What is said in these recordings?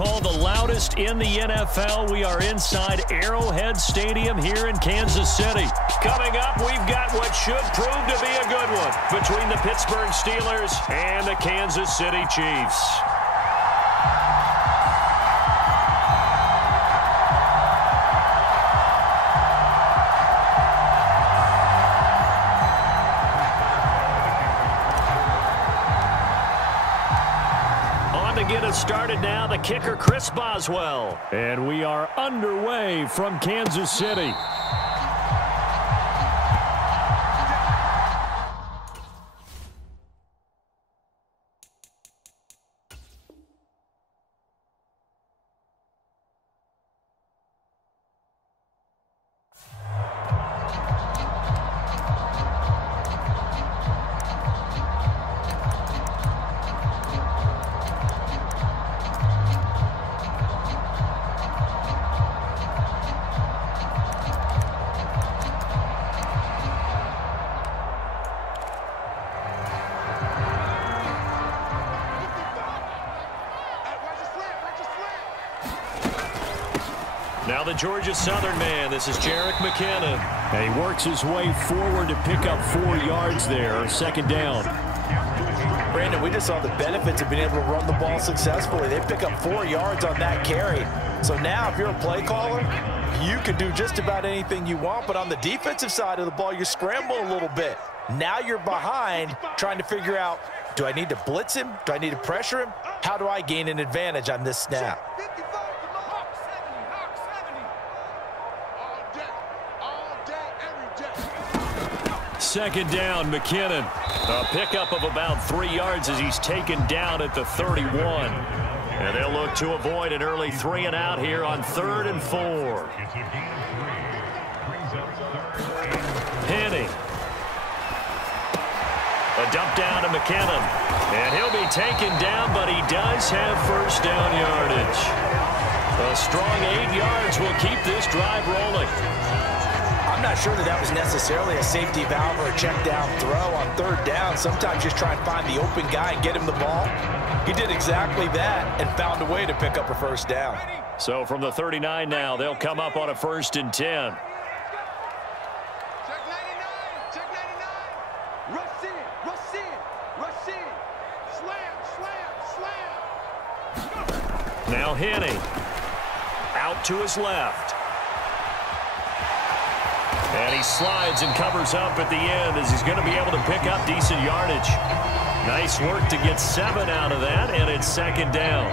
called the loudest in the NFL. We are inside Arrowhead Stadium here in Kansas City. Coming up, we've got what should prove to be a good one between the Pittsburgh Steelers and the Kansas City Chiefs. Get us started now, the kicker Chris Boswell. And we are underway from Kansas City. Now the Georgia Southern man, this is Jerick McKinnon. And he works his way forward to pick up 4 yards there, second down. Brandon, we just saw the benefits of being able to run the ball successfully. They pick up 4 yards on that carry. So now if you're a play caller, you can do just about anything you want, but on the defensive side of the ball, you're scrambling a little bit. Now you're behind trying to figure out, do I need to blitz him? Do I need to pressure him? How do I gain an advantage on this snap? Second down, McKinnon. A pickup of about 3 yards as he's taken down at the 31. And they'll look to avoid an early 3 and out here on 3rd and 4. Henny. A dump down to McKinnon. And he'll be taken down, but he does have first down yardage. A strong 8 yards will keep this drive rolling. I'm not sure that was necessarily a safety valve or a check down throw on 3rd down. Sometimes just try and find the open guy and get him the ball. He did exactly that and found a way to pick up a first down. So from the 39 now, they'll come up on a 1st and 10. Check 99, check 99. Rush in, rush in, rush in. Slam, slam, slam. Now Henny. Out to his left. And he slides and covers up at the end as he's going to be able to pick up decent yardage. Nice work to get 7 out of that, and it's 2nd down.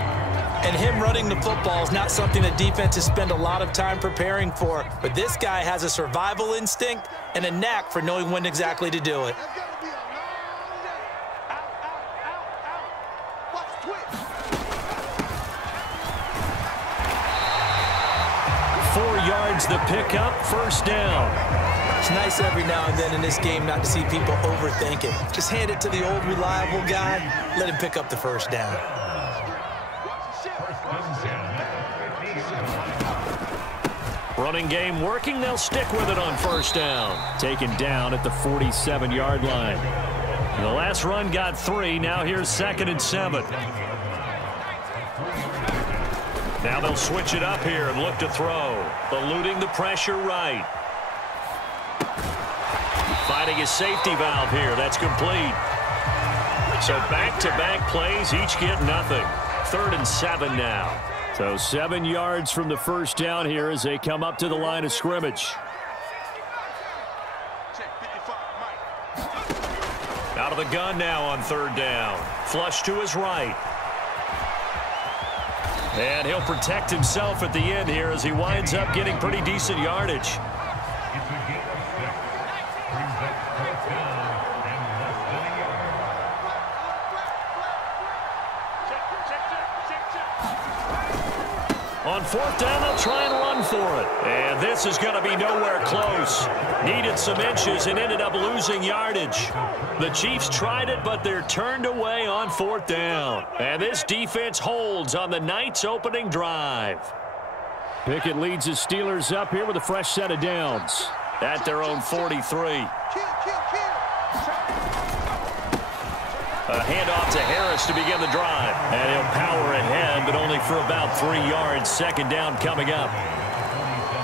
And him running the football is not something that defenses spend a lot of time preparing for, but this guy has a survival instinct and a knack for knowing when exactly to do it. 4 yards the pickup, first down. It's nice every now and then in this game not to see people overthink it. Just hand it to the old reliable guy, let him pick up the first down. Running game working, they'll stick with it on first down. Taken down at the 47-yard line. The last run got 3, now here's 2nd and 7. Now they'll switch it up here and look to throw. Eluding the pressure right. Finding his safety valve here. That's complete. So back-to-back plays, each get nothing. 3rd and 7 now. So 7 yards from the first down here as they come up to the line of scrimmage. Out of the gun now on 3rd down. Flush to his right. And he'll protect himself at the end here as he winds up getting pretty decent yardage. On 4th down, they'll try and run for it. And this is going to be nowhere close. Needed some inches and ended up losing yardage. The Chiefs tried it, but they're turned away on 4th down. And this defense holds on the night's opening drive. Pickett leads his Steelers up here with a fresh set of downs at their own 43. A handoff to Harris to begin the drive. And he'll power ahead, but only for about 3 yards. Second down coming up.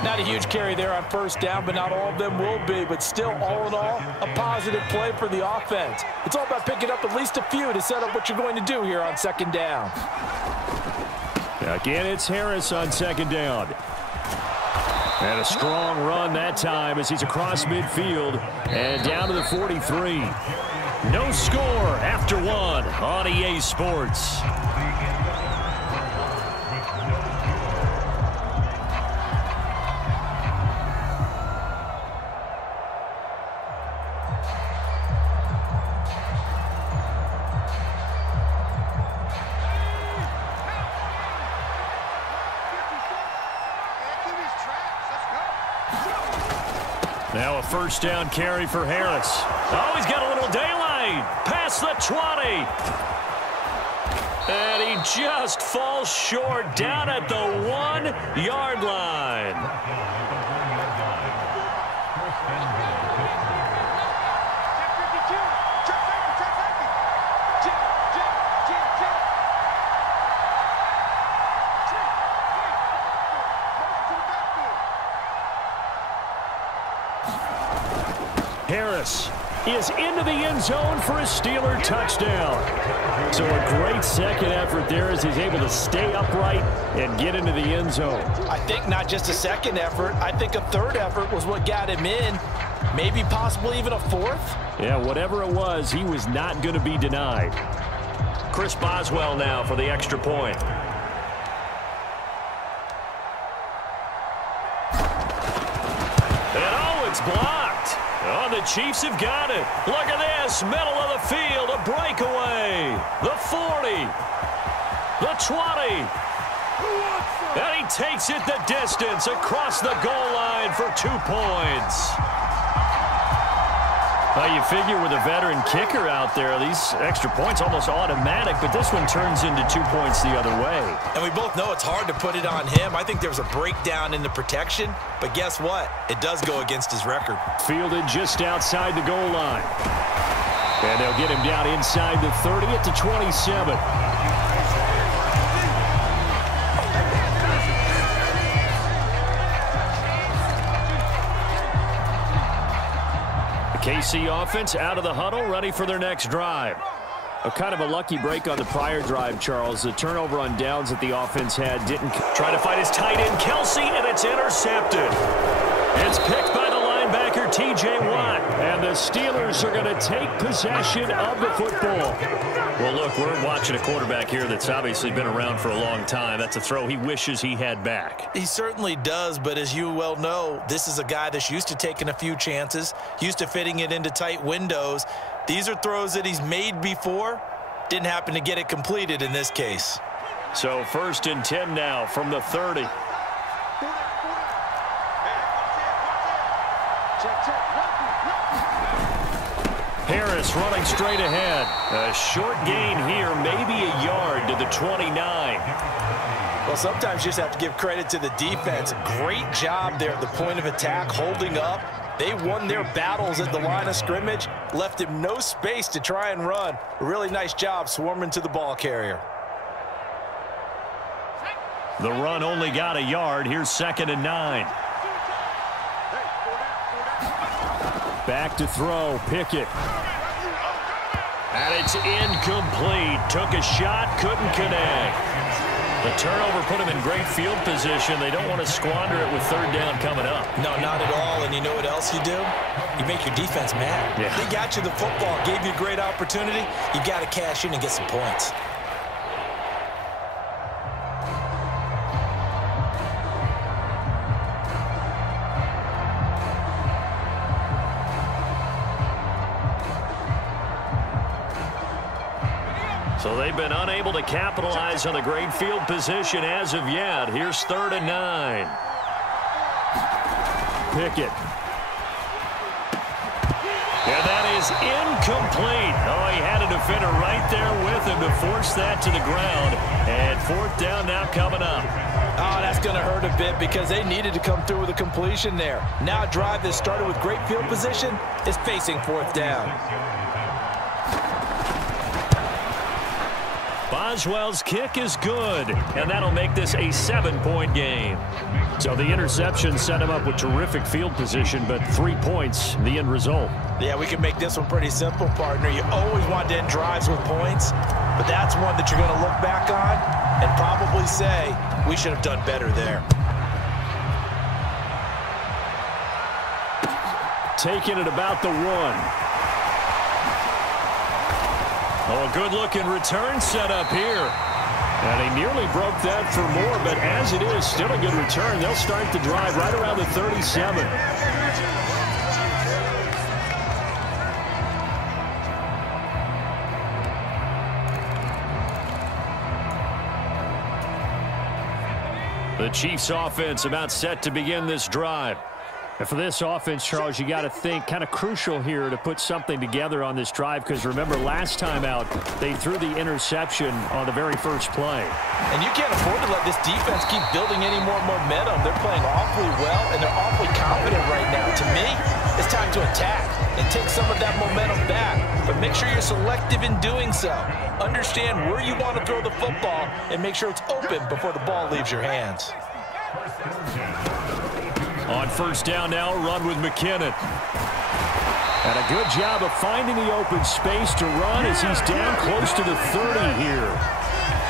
Not a huge carry there on first down, but not all of them will be. But still, all in all, a positive play for the offense. It's all about picking up at least a few to set up what you're going to do here on second down. Again, it's Harris on second down. And a strong run that time as he's across midfield and down to the 43. No score after one on EA Sports. Now a first down carry for Harris. Oh, he's got a little daylight. Past the 20. And he just falls short down at the 1-yard line. Harris is into the end zone for a Steeler touchdown. So a great second effort there as he's able to stay upright and get into the end zone. I think not just a second effort. I think a third effort was what got him in. Maybe possibly even a fourth. Yeah, whatever it was, he was not going to be denied. Chris Boswell now for the extra point. And oh, it's blocked. Oh, the Chiefs have got it. Look at this. Middle of the field. A breakaway. The 40. The 20. And he takes it the distance across the goal line for 2 points. Well, you figure with a veteran kicker out there, these extra points almost automatic, but this one turns into 2 points the other way. And we both know it's hard to put it on him. I think there was a breakdown in the protection, but guess what? It does go against his record. Fielded just outside the goal line. And they'll get him down inside the 30 at the 27. KC offense out of the huddle, ready for their next drive. A kind of a lucky break on the prior drive, Charles. The turnover on downs that the offense had didn't try to find his tight end, Kelsey, and it's intercepted. It's picked by the linebacker, T.J. Watt. And the Steelers are going to take possession of the football. Well, look, we're watching a quarterback here that's obviously been around for a long time. That's a throw he wishes he had back. He certainly does, but as you well know, this is a guy that's used to taking a few chances, used to fitting it into tight windows. These are throws that he's made before. Didn't happen to get it completed in this case. So 1st and 10 now from the 30. Harris running straight ahead. A short gain here, maybe a yard to the 29. Well, sometimes you just have to give credit to the defense. Great job there at the point of attack, holding up. They won their battles at the line of scrimmage, left him no space to try and run. A really nice job swarming to the ball carrier. The run only got a yard. Here's 2nd and 9. Back to throw, Pickett. And it's incomplete. Took a shot, couldn't connect. The turnover put him in great field position. They don't want to squander it with 3rd down coming up. No, not at all. And you know what else you do? You make your defense mad. Yeah. They got you the football, gave you a great opportunity. You got to cash in and get some points. So they've been unable to capitalize on the great field position as of yet. Here's 3rd and 9. Pickett. And that is incomplete. Oh, he had a defender right there with him to force that to the ground. And 4th down now coming up. Oh, that's going to hurt a bit because they needed to come through with a completion there. Now a drive that started with great field position is facing 4th down. Boswell's kick is good, and that'll make this a 7-point game. So the interception set him up with terrific field position, but 3 points, the end result. Yeah, we can make this one pretty simple, partner. You always want to end drives with points, but that's one that you're going to look back on and probably say, we should have done better there. Taking it about the 1. Oh, a good-looking return set up here. And he nearly broke that for more, but as it is, still a good return. They'll start the drive right around the 37. The Chiefs offense about set to begin this drive. And for this offense, Charles, you got to think kind of crucial here to put something together on this drive, because remember last time out they threw the interception on the very first play. And you can't afford to let this defense keep building any more momentum. They're playing awfully well, and they're awfully confident right now. To me, it's time to attack and take some of that momentum back. But make sure you're selective in doing so. Understand where you want to throw the football and make sure it's open before the ball leaves your hands. On first down now, run with McKinnon. And a good job of finding the open space to run as he's down close to the 30 here.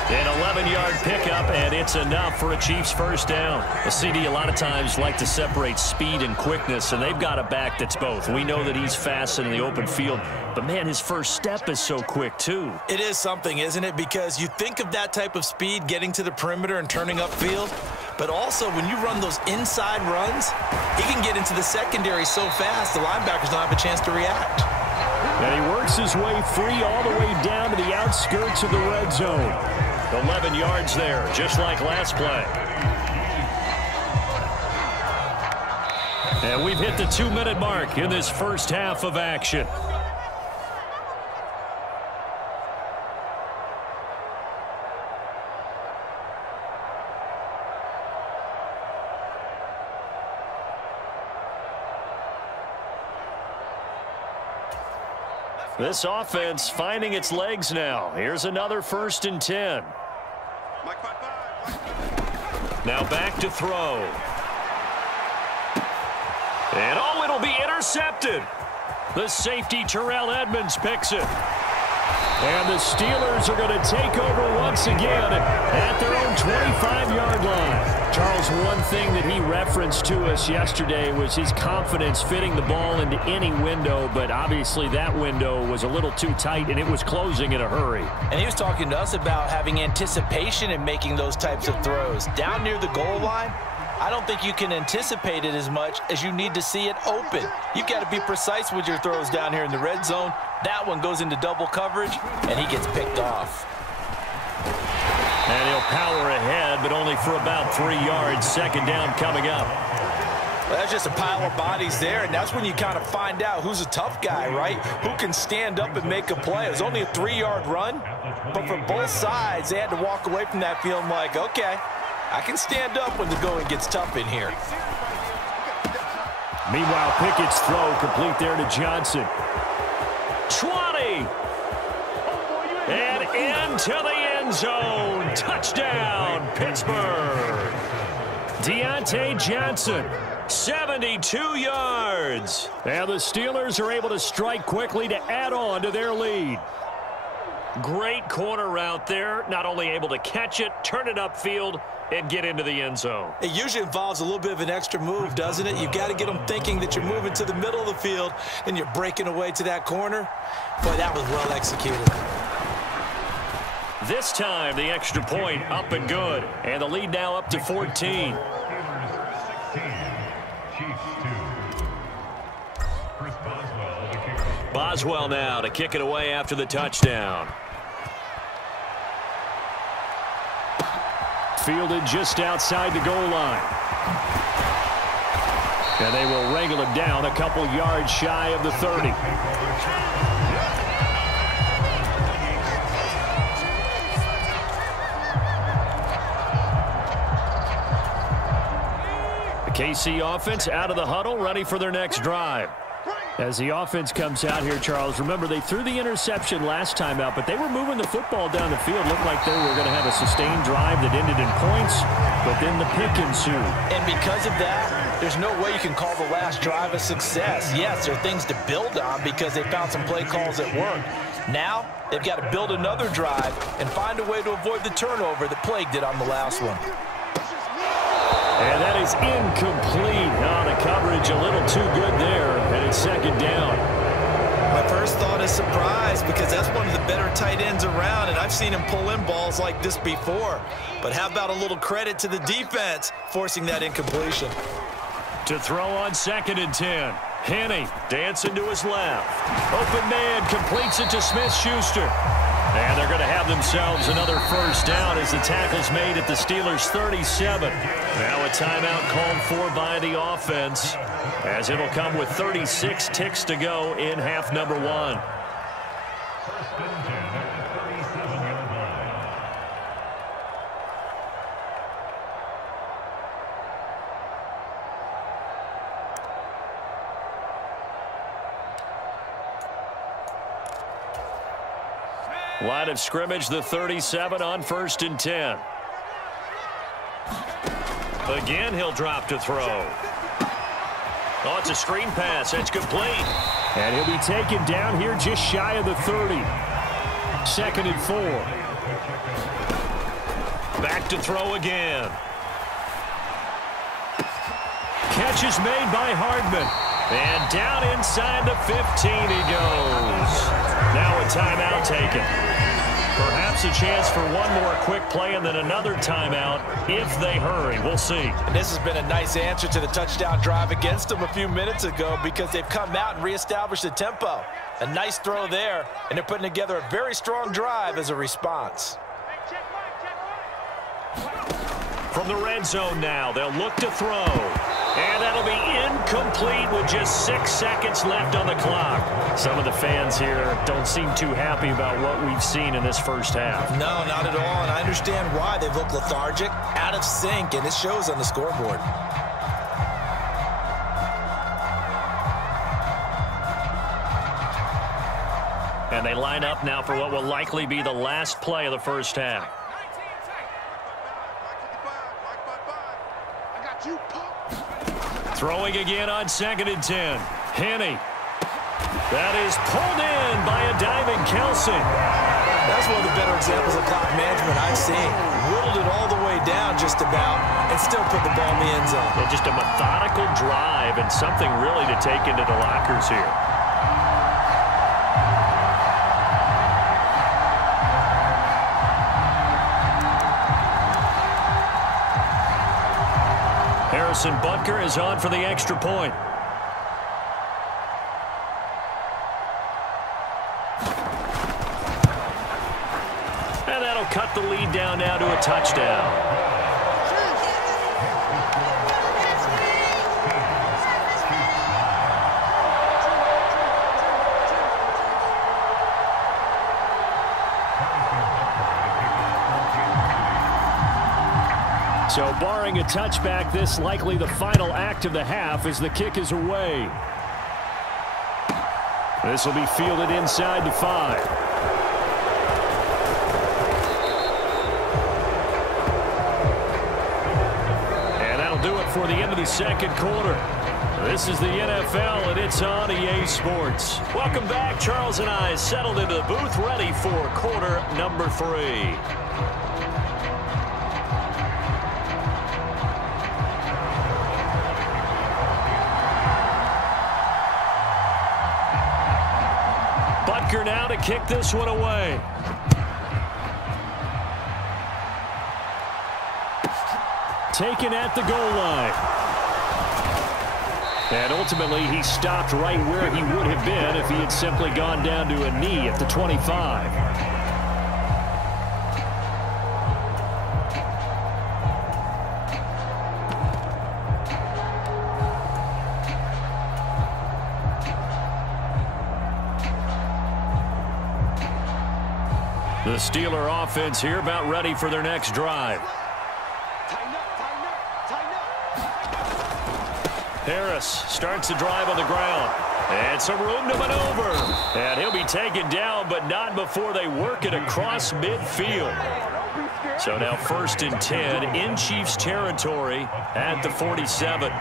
An 11-yard pickup, and it's enough for a Chiefs first down. The CD a lot of times like to separate speed and quickness, and they've got a back that's both. We know that he's fast in the open field, but, man, his first step is so quick, too. It is something, isn't it? Because you think of that type of speed getting to the perimeter and turning upfield, but also when you run those inside runs, he can get into the secondary so fast the linebackers don't have a chance to react. And he works his way free all the way down to the outskirts of the red zone. 11 yards there, just like last play. And we've hit the 2-minute mark in this first half of action. This offense finding its legs now. Here's another 1st and 10. Now back to throw. And oh, it'll be intercepted. The safety Terrell Edmonds picks it. And the Steelers are going to take over once again at their own 25-yard line. Charles, one thing that he referenced to us yesterday was his confidence fitting the ball into any window, but obviously that window was a little too tight, and it was closing in a hurry. And he was talking to us about having anticipation in making those types of throws. Down near the goal line, I don't think you can anticipate it as much as you need to see it open. You've got to be precise with your throws down here in the red zone. That one goes into double coverage, and he gets picked off. And he'll power ahead, but only for about 3 yards. Second down coming up. Well, that's just a pile of bodies there, and that's when you kind of find out who's a tough guy, right? Who can stand up and make a play. It was only a 3-yard run, but for both sides, they had to walk away from that feeling like, okay, I can stand up when the going gets tough in here. Meanwhile, Pickett's throw complete there to Johnson. 20! And into the end zone. Touchdown, Pittsburgh. Deontay Johnson, 72 yards. And the Steelers are able to strike quickly to add on to their lead. Great corner route there. Not only able to catch it, turn it upfield, and get into the end zone. It usually involves a little bit of an extra move, doesn't it? You've got to get them thinking that you're moving to the middle of the field and you're breaking away to that corner. Boy, that was well executed. This time, the extra point up and good. And the lead now up to 14. Boswell now to kick it away after the touchdown. Fielded just outside the goal line. And they will wrangle him down a couple yards shy of the 30. The KC offense out of the huddle, ready for their next drive. As the offense comes out here, Charles, remember they threw the interception last time out, but they were moving the football down the field. Looked like they were going to have a sustained drive that ended in points, but then the pick ensued. And because of that, there's no way you can call the last drive a success. Yes, there are things to build on because they found some play calls that work. Now, they've got to build another drive and find a way to avoid the turnover that plagued it on the last one. And that is incomplete. Oh, the coverage a little too good there, and it's second down. My first thought is surprise because that's one of the better tight ends around, and I've seen him pull in balls like this before. But how about a little credit to the defense forcing that incompletion? To throw on 2nd and 10. Henne dancing to his left. Open man completes it to Smith-Schuster. And they're going to have themselves another first down as the tackle's made at the Steelers' 37. Now a timeout called for by the offense, as it'll come with 36 ticks to go in half number 1. Line of scrimmage, the 37 on 1st and 10. Again, he'll drop to throw. Oh, it's a screen pass. That's complete. And he'll be taken down here just shy of the 30. 2nd and 4. Back to throw again. Catch is made by Hardman. And down inside the 15 he goes. Now a timeout taken. Perhaps a chance for one more quick play and then another timeout if they hurry. We'll see. And this has been a nice answer to the touchdown drive against them a few minutes ago because they've come out and reestablished the tempo. A nice throw there, and they're putting together a very strong drive as a response. From the red zone now, they'll look to throw. And that'll be incomplete with just 6 seconds left on the clock. Some of the fans here don't seem too happy about what we've seen in this first half. No, not at all, and I understand why. They've looked lethargic, out of sync, and it shows on the scoreboard. And they line up now for what will likely be the last play of the first half. Throwing again on 2nd and 10. Henne. That is pulled in by a diving Kelsey. That's one of the better examples of clock management I've seen. Whittled it all the way down just about and still put the ball in the end zone. Yeah, just a methodical drive and something really to take into the lockers here. Harrison Butker is on for the extra point. And that'll cut the lead down now to a touchdown. So barring a touchback, this likely the final act of the half as the kick is away. This will be fielded inside the 5. And that'll do it for the end of the second quarter. This is the NFL, and it's on EA Sports. Welcome back. Charles and I settled into the booth, ready for quarter number 3. Now to kick this one away. Taken at the goal line. And ultimately he stopped right where he would have been if he had simply gone down to a knee at the 25. The Steeler offense here about ready for their next drive. Harris starts the drive on the ground. And some room to maneuver. And he'll be taken down, but not before they work it across midfield. So now 1st and 10 in Chiefs territory at the 47.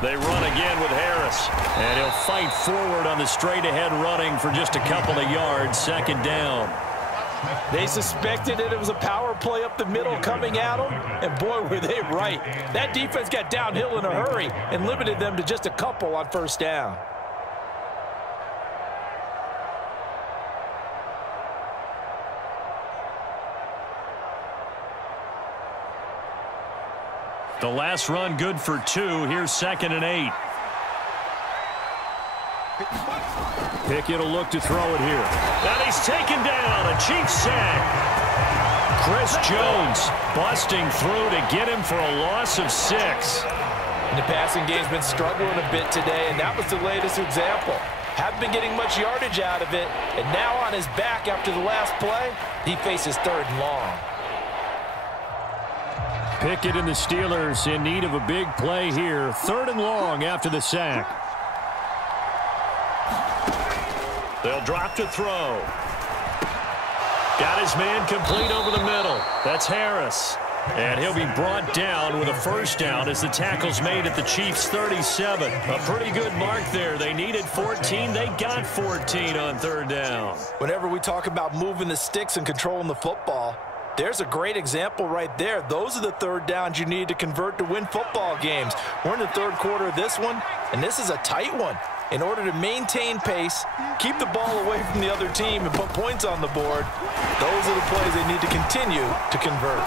They run again with Harris. And he'll fight forward on the straight-ahead running for just a couple of yards. 2nd down. They suspected that it was a power play up the middle coming at them, and boy, were they right. That defense got downhill in a hurry and limited them to just a couple on 1st down. The last run good for 2. Here's 2nd and 8. Pickett will look to throw it here. And he's taken down. A Chiefs sack. Chris Jones busting through to get him for a loss of 6. And the passing game's been struggling a bit today, and that was the latest example. Haven't been getting much yardage out of it, and now on his back after the last play, he faces 3rd and long. Pickett and the Steelers in need of a big play here. 3rd and long after the sack. They'll drop to throw. Got his man complete over the middle. That's Harris. And he'll be brought down with a 1st down as the tackle's made at the Chiefs' 37. A pretty good mark there. They needed 14. They got 14 on 3rd down. Whenever we talk about moving the sticks and controlling the football, there's a great example right there. Those are the 3rd downs you need to convert to win football games. We're in the 3rd quarter of this one, and this is a tight one. In order to maintain pace, keep the ball away from the other team, and put points on the board, those are the plays they need to continue to convert.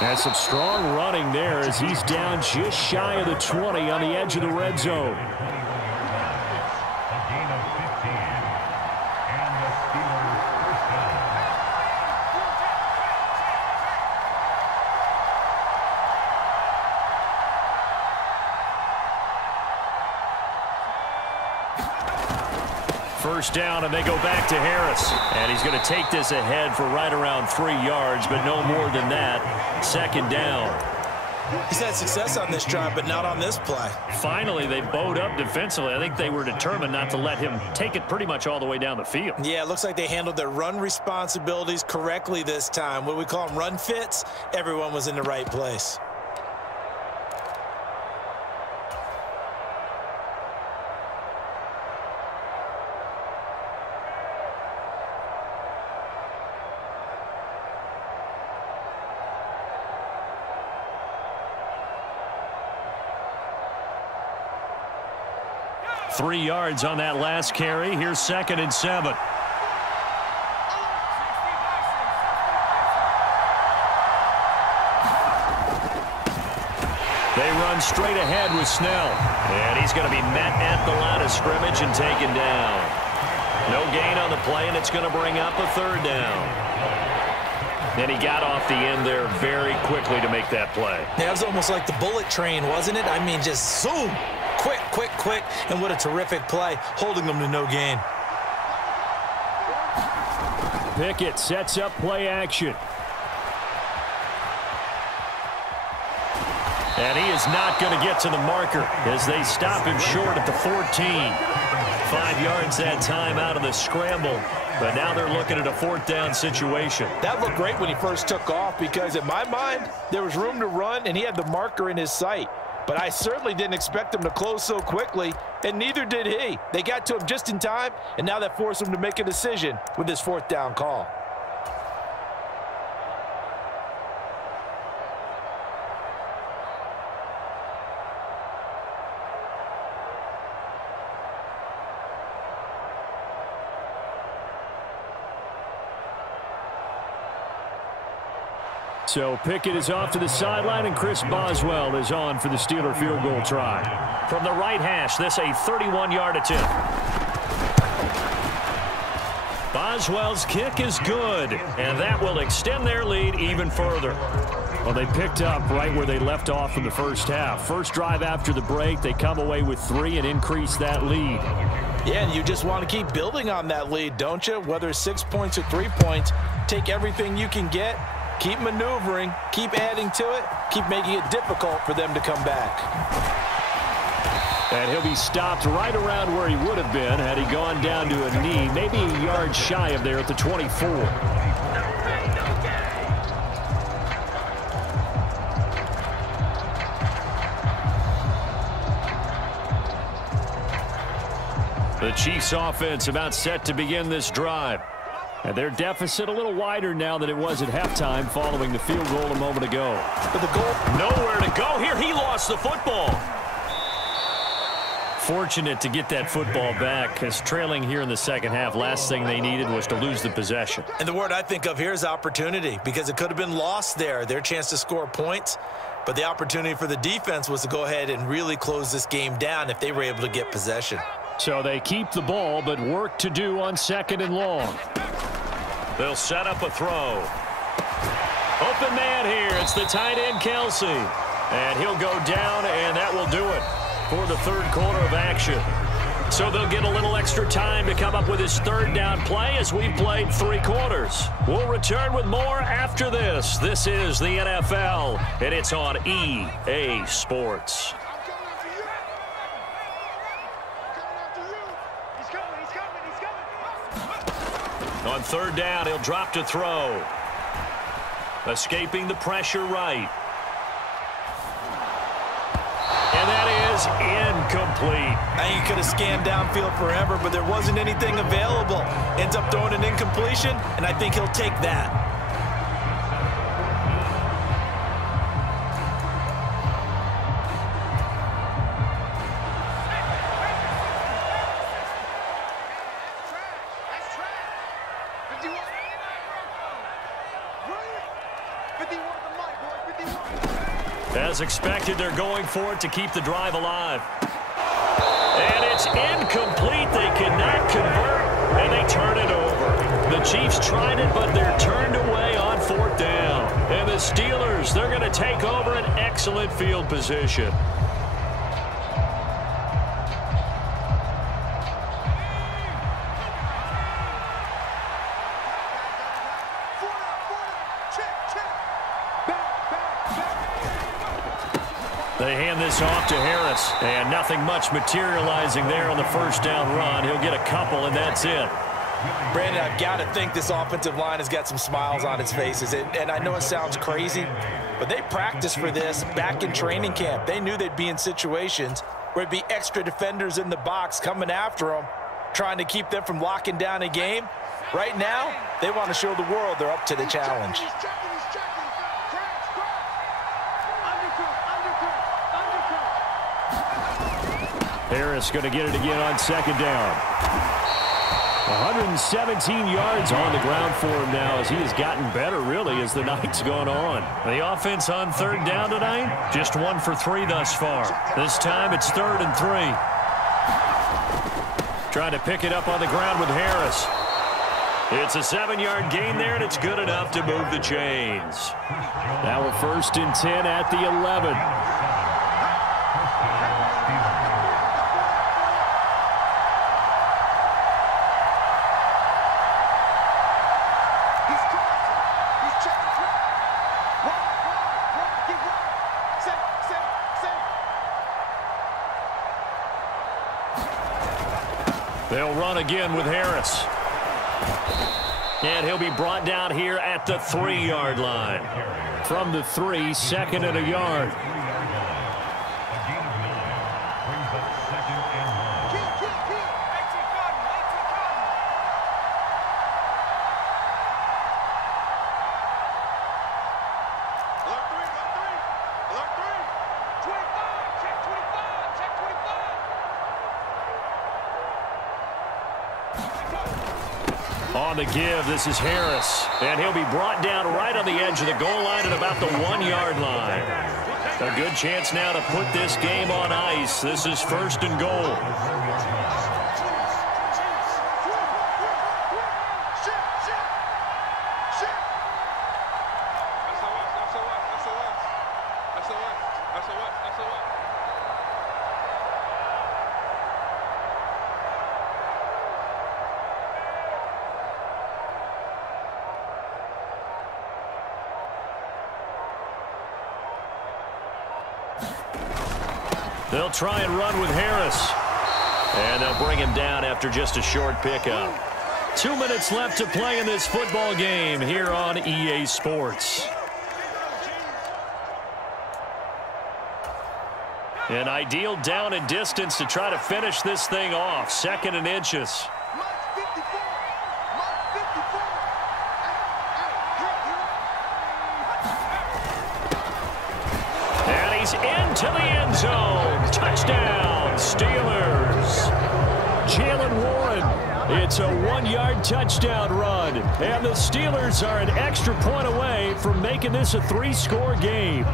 And some strong running there as he's down just shy of the 20 on the edge of the red zone. First down, and they go back to Harris. And he's going to take this ahead for right around 3 yards, but no more than that. 2nd down. He's had success on this drive, but not on this play. Finally, they bowed up defensively. I think they were determined not to let him take it pretty much all the way down the field. Yeah, it looks like they handled their run responsibilities correctly this time. What we call them run fits, everyone was in the right place. Three yards on that last carry. Here's 2nd and 7. They run straight ahead with Snell. And he's going to be met at the line of scrimmage and taken down. No gain on the play, and it's going to bring up a 3rd down. And he got off the end there very quickly to make that play. That was almost like the bullet train, wasn't it? I mean, just zoom. Quick, quick, quick, and what a terrific play, holding them to no gain. Pickett sets up play action. And he is not going to get to the marker as they stop him short at the 14. 5 yards that time out of the scramble. But now they're looking at a 4th down situation. That looked great when he first took off because, in my mind, there was room to run, and he had the marker in his sight. But I certainly didn't expect him to close so quickly, and neither did he. They got to him just in time, and now that forced him to make a decision with his 4th down call. So Pickett is off to the sideline, and Chris Boswell is on for the Steeler field goal try. From the right hash, this a 31-yard attempt. Boswell's kick is good, and that will extend their lead even further. Well, they picked up right where they left off in the first half. First drive after the break, they come away with 3 and increase that lead. Yeah, and you just want to keep building on that lead, don't you? Whether it's 6 points or 3 points, take everything you can get, keep maneuvering, keep adding to it, keep making it difficult for them to come back. And he'll be stopped right around where he would have been had he gone down to a knee, maybe a yard shy of there at the 24. The Chiefs offense about set to begin this drive. And their deficit a little wider now than it was at halftime following the field goal a moment ago. But the goal, nowhere to go here. He lost the football. Fortunate to get that football back, as trailing here in the second half. Last thing they needed was to lose the possession. And the word I think of here is opportunity, because it could have been lost there. Their chance to score points. But the opportunity for the defense was to go ahead and really close this game down if they were able to get possession. So they keep the ball, but work to do on 2nd and long. They'll set up a throw. Open man here. It's the tight end, Kelsey. And he'll go down, and that will do it for the third quarter of action. So they'll get a little extra time to come up with his third down play as we've played 3 quarters. We'll return with more after this. This is the NFL, and it's on EA Sports. On 3rd down, he'll drop to throw. Escaping the pressure right. And that is incomplete. I think he could have scanned downfield forever, but there wasn't anything available. Ends up throwing an incompletion, and I think he'll take that. As expected, they're going for it to keep the drive alive. And it's incomplete. They cannot convert, and they turn it over. The Chiefs tried it, but they're turned away on 4th down. And the Steelers, they're going to take over an excellent field position. They hand this off to Harris, and nothing much materializing there on the 1st down run. He'll get a couple, and that's it. Brandon, I've got to think this offensive line has got some smiles on its faces. And I know it sounds crazy, but they practiced for this back in training camp. They knew they'd be in situations where there'd be extra defenders in the box coming after them, trying to keep them from locking down a game. Right now, they want to show the world they're up to the challenge. Harris going to get it again on 2nd down. 117 yards on the ground for him now as he has gotten better, really, as the night's gone on. The offense on 3rd down tonight, just 1 for 3 thus far. This time it's 3rd and 3. Trying to pick it up on the ground with Harris. It's a 7-yard gain there, and it's good enough to move the chains. Now we're 1st and 10 at the 11. They'll run again with Harris. And he'll be brought down here at the 3-yard line. From the 3, 2nd and a yard. On the give, this is Harris. And he'll be brought down right on the edge of the goal line at about the 1-yard line. A good chance now to put this game on ice. This is 1st and goal. They'll try and run with Harris. And they'll bring him down after just a short pickup. 2 minutes left to play in this football game here on EA Sports. An ideal down and distance to try to finish this thing off. 2nd and inches. And he's into the end zone. Touchdown, Steelers. Jalen Warren. It's a 1-yard touchdown run. And the Steelers are an extra point away from making this a 3-score game.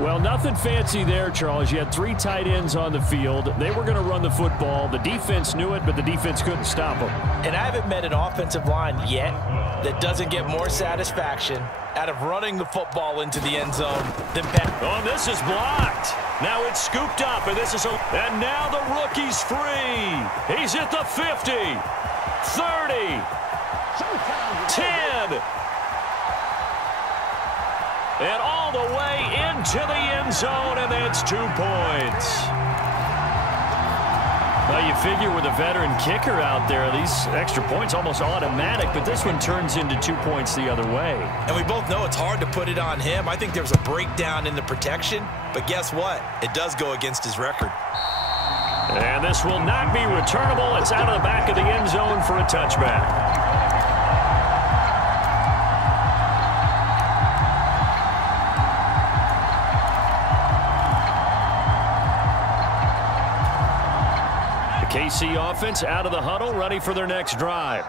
Well, nothing fancy there, Charles. You had 3 tight ends on the field. They were going to run the football. The defense knew it, but the defense couldn't stop them. And I haven't met an offensive line yet that doesn't get more satisfaction out of running the football into the end zone than Oh, this is blocked. Now it's scooped up, and this is and now the rookie's free. He's at the 50, 30, 10. And all the way into the end zone, and that's 2 points. Well, you figure with a veteran kicker out there, these extra points almost automatic, but this one turns into 2 points the other way. And we both know it's hard to put it on him. I think there's a breakdown in the protection, but guess what? It does go against his record. And this will not be returnable. It's out of the back of the end zone for a touchback. KC offense out of the huddle, ready for their next drive.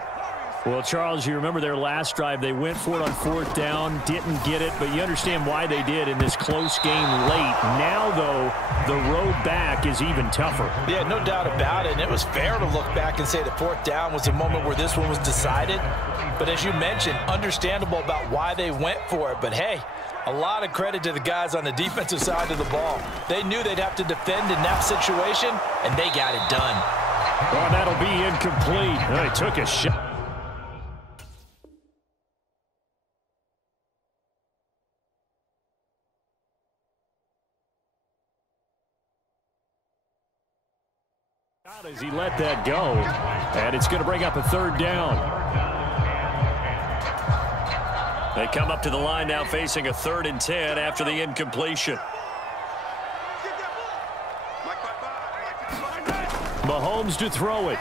Well, Charles, you remember their last drive. They went for it on 4th down, didn't get it, but you understand why they did in this close game late. Now, though, the road back is even tougher. Yeah, no doubt about it. And it was fair to look back and say the 4th down was the moment where this one was decided. But as you mentioned, understandable about why they went for it. But, hey, a lot of credit to the guys on the defensive side of the ball. They knew they'd have to defend in that situation, and they got it done. Well, that'll be incomplete. They took a shot. As he let that go, and it's going to bring up a 3rd down. They come up to the line now facing a 3rd and 10 after the incompletion. Mahomes to throw it.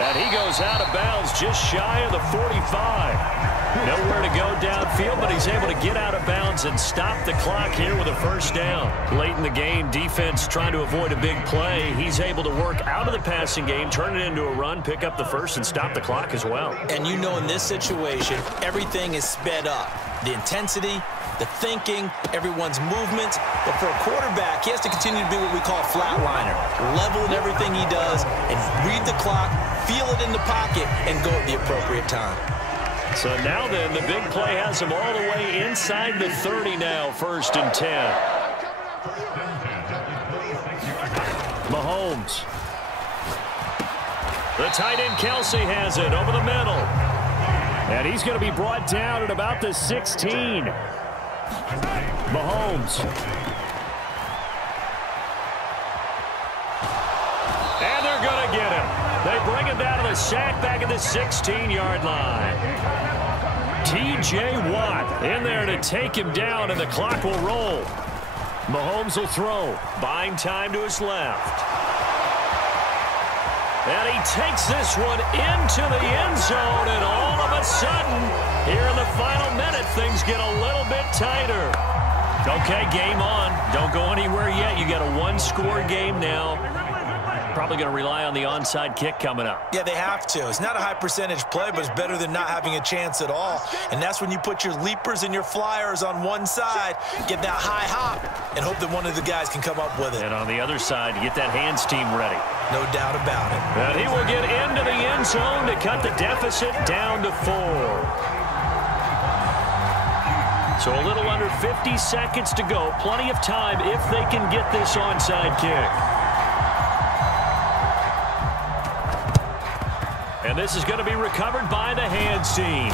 And he goes out of bounds just shy of the 45. Nowhere to go downfield, but he's able to get out of bounds and stop the clock here with a 1st down. Late in the game, defense trying to avoid a big play. He's able to work out of the passing game, turn it into a run, pick up the 1st, and stop the clock as well. And you know in this situation, everything is sped up. The intensity, the thinking, everyone's movement. But for a quarterback, he has to continue to be what we call a flatliner. Level in everything he does and read the clock, feel it in the pocket, and go at the appropriate time. So now then, the big play has him all the way inside the 30 now, 1st and 10. Mahomes. The tight end Kelsey has it over the middle. And he's going to be brought down at about the 16. Mahomes. And they're going to get him. They bring him down to the sack back at the 16-yard line. T.J. Watt in there to take him down, and the clock will roll. Mahomes will throw. Buying time to his left. And he takes this one into the end zone, and all of a sudden, here in the final minute, things get a little bit tighter. Okay, game on. Don't go anywhere yet. You got a 1-score game now. Probably going to rely on the onside kick coming up. Yeah, they have to. It's not a high percentage play, but it's better than not having a chance at all. And that's when you put your leapers and your flyers on one side, get that high hop, and hope that one of the guys can come up with it. And on the other side, you get that hands team ready. No doubt about it. And he will get into the end zone to cut the deficit down to 4. So a little under 50 seconds to go. Plenty of time if they can get this onside kick. And this is going to be recovered by the hands team.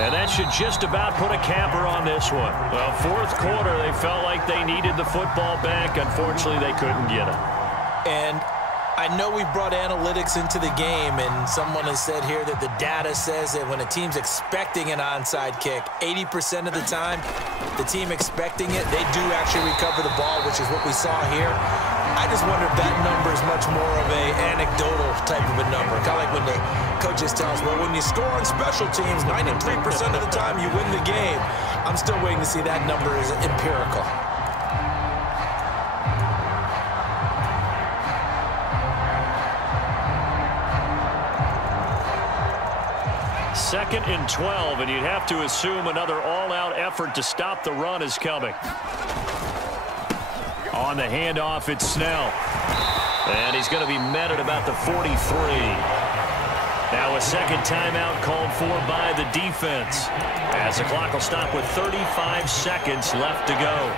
And that should just about put a capper on this one. Well, fourth quarter, they felt like they needed the football back. Unfortunately, they couldn't get it. And I know we brought analytics into the game, and someone has said here that the data says that when a team's expecting an onside kick, 80% of the time, the team expecting it, they do actually recover the ball, which is what we saw here. I just wonder if that number is much more of a anecdotal type of a number. Kind of like when the coaches tell us, well, when you score on special teams, 93% of the time you win the game. I'm still waiting to see that number is empirical. Second and 12, and you'd have to assume another all-out effort to stop the run is coming. On the handoff, it's Snell. And he's going to be met at about the 43. Now a second timeout called for by the defense, as the clock will stop with 35 seconds left to go.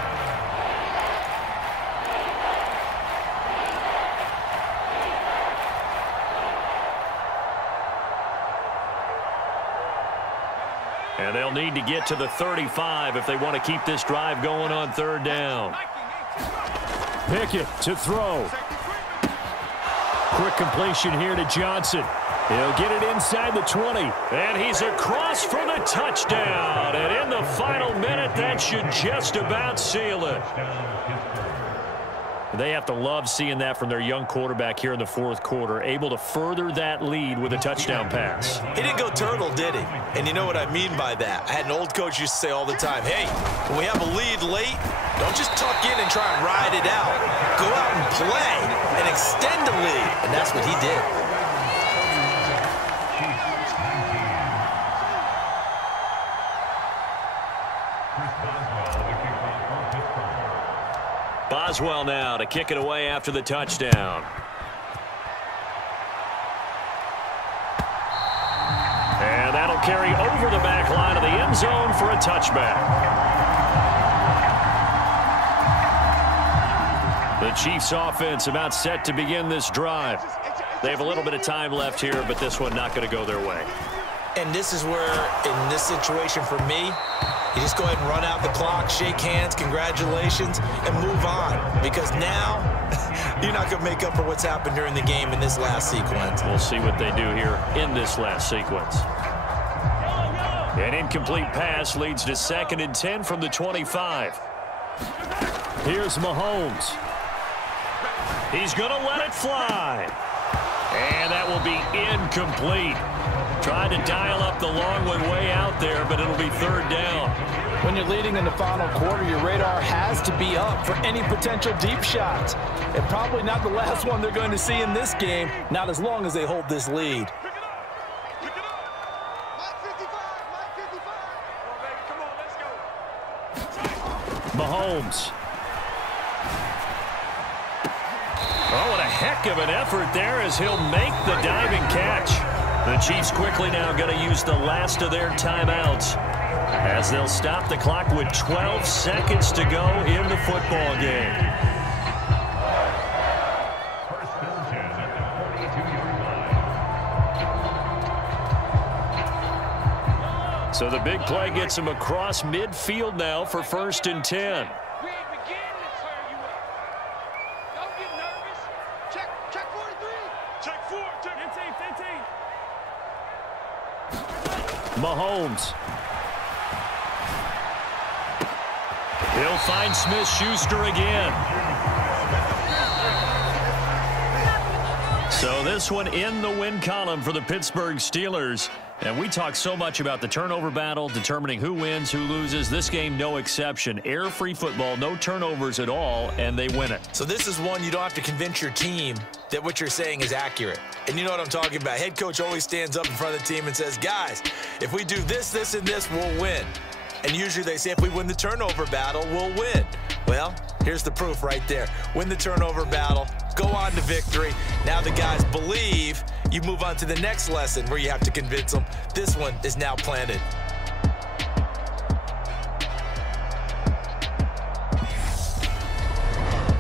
And they'll need to get to the 35 if they want to keep this drive going on third down. Pickett to throw. Quick completion here to Johnson. He'll get it inside the 20. And he's across for the touchdown. And in the final minute, that should just about seal it. They have to love seeing that from their young quarterback here in the fourth quarter, able to further that lead with a touchdown pass. He didn't go turtle, did he? And you know what I mean by that. I had an old coach used to say all the time, hey, when we have a lead late, don't just tuck in and try and ride it out. Go out and play and extend the lead. And that's what he did. Boswell now to kick it away after the touchdown. And that'll carry over the back line of the end zone for a touchback. The Chiefs offense about set to begin this drive. They have a little bit of time left here, but this one not going to go their way. And this is where, in this situation for me, you just go ahead and run out the clock, shake hands, congratulations, and move on. Because now, you're not going to make up for what's happened during the game in this last sequence. We'll see what they do here in this last sequence. An incomplete pass leads to 2nd and 10 from the 25. Here's Mahomes. He's going to let it fly. And that will be incomplete. Tried to dial up the long one way out there, but it'll be third down. When you're leading in the final quarter, your radar has to be up for any potential deep shots. And probably not the last one they're going to see in this game, not as long as they hold this lead. Mahomes. Oh, what a heck of an effort there as he'll make the diving catch. The Chiefs quickly now going to use the last of their timeouts as they'll stop the clock with 12 seconds to go in the football game. So the big play gets him across midfield now for 1st and 10. Mahomes. He'll find Smith-Schuster again. So this one in the win column for the Pittsburgh Steelers. And we talk so much about the turnover battle, determining who wins, who loses. This game, no exception. Air-free football, no turnovers at all, and they win it. So this is one you don't have to convince your team that what you're saying is accurate. And you know what I'm talking about. Head coach always stands up in front of the team and says, guys, if we do this, this, and this, we'll win. And usually they say if we win the turnover battle, we'll win. Well, here's the proof right there. Win the turnover battle, go on to victory. Now the guys believe. You move on to the next lesson where you have to convince them. This one is now planted.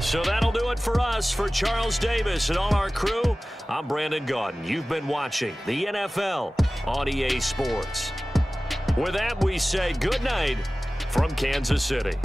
So that'll do it for us. For Charles Davis and all our crew, I'm Brandon Gaudin. You've been watching the NFL on EA Sports. With that, we say good night from Kansas City.